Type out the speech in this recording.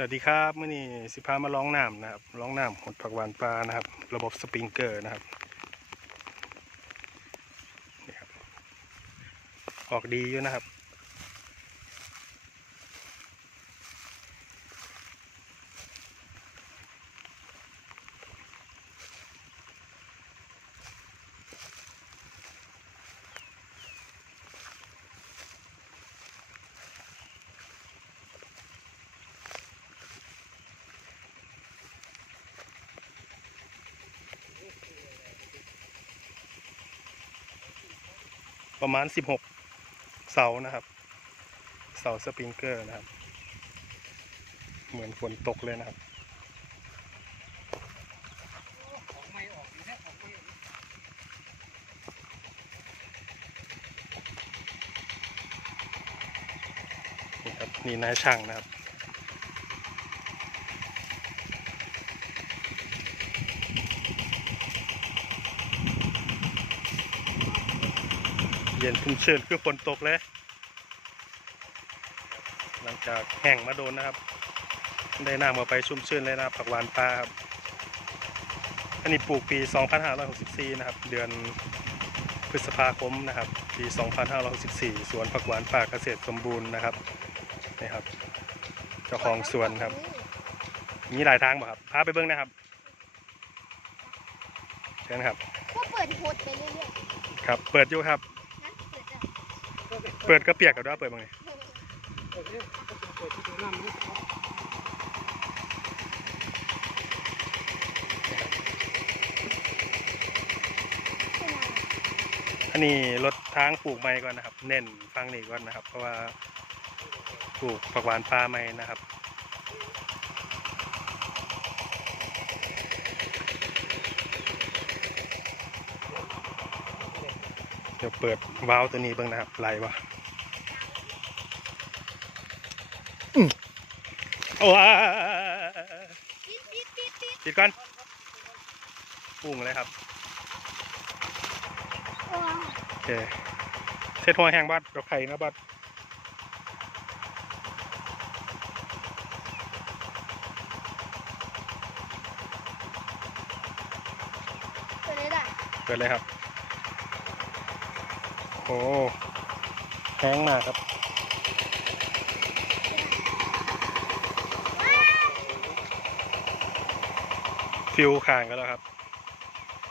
สวัสดีครับเมื่อนี้สิพามาล้องน้ำนะครับล้องน้ำหดผักหวานปลานะครับ ระบบสปริงเกอร์นะครับออกดีอยู่นะครับ ประมาณ 16 เสานะครับ เสาสปริงเกอร์นะครับ เหมือนฝนตกเลยนะครับนี่ครับนี่นายช่างนะครับ เย็นชุ่มชื่นคือฝนตกเลย หลังจากแห้งมาโดนนะครับ ได้น้ำมาไปชุ่มชื่นเลยนะครับผักหวานปลาครับอันนี้ปลูกปี 2564 นะครับ เดือนพฤษภาคมนะครับ ปี 2564 สวนผักหวานป่าเกษตรสมบูรณ์นะครับนี่ครับเจ้าของสวนครับ มีหลายทางบ่ครับพาไปเบิ้งนะครับเชิญครับก็เปิดโหดไปเรื่อยครับ เปิดอยู่ครับๆนะเปิดจะ เปิดกระเปียกกับด้วยเปิดบ้างไงอันนี้รถทางปลูกไม้ก่อนนะครับ เน้นฟังนี่ก่อนนะครับ เพราะว่าปลูกผักหวานปลาไม้นะครับ เดี๋ยวเปิดวาล์วตัวนี้เบ้างนะครับไหลวะอืมโอ้ยปิดปิดปิดปิดปิดก่อนปุ้งเลยครับว้าวโอเคเช็ดหัวแห้งบัดดอกไข่นะบัดเปิดเลยได้เปิดเลยครับ โอ้แข้งมากครับฟิวข่างกันแล้วครับ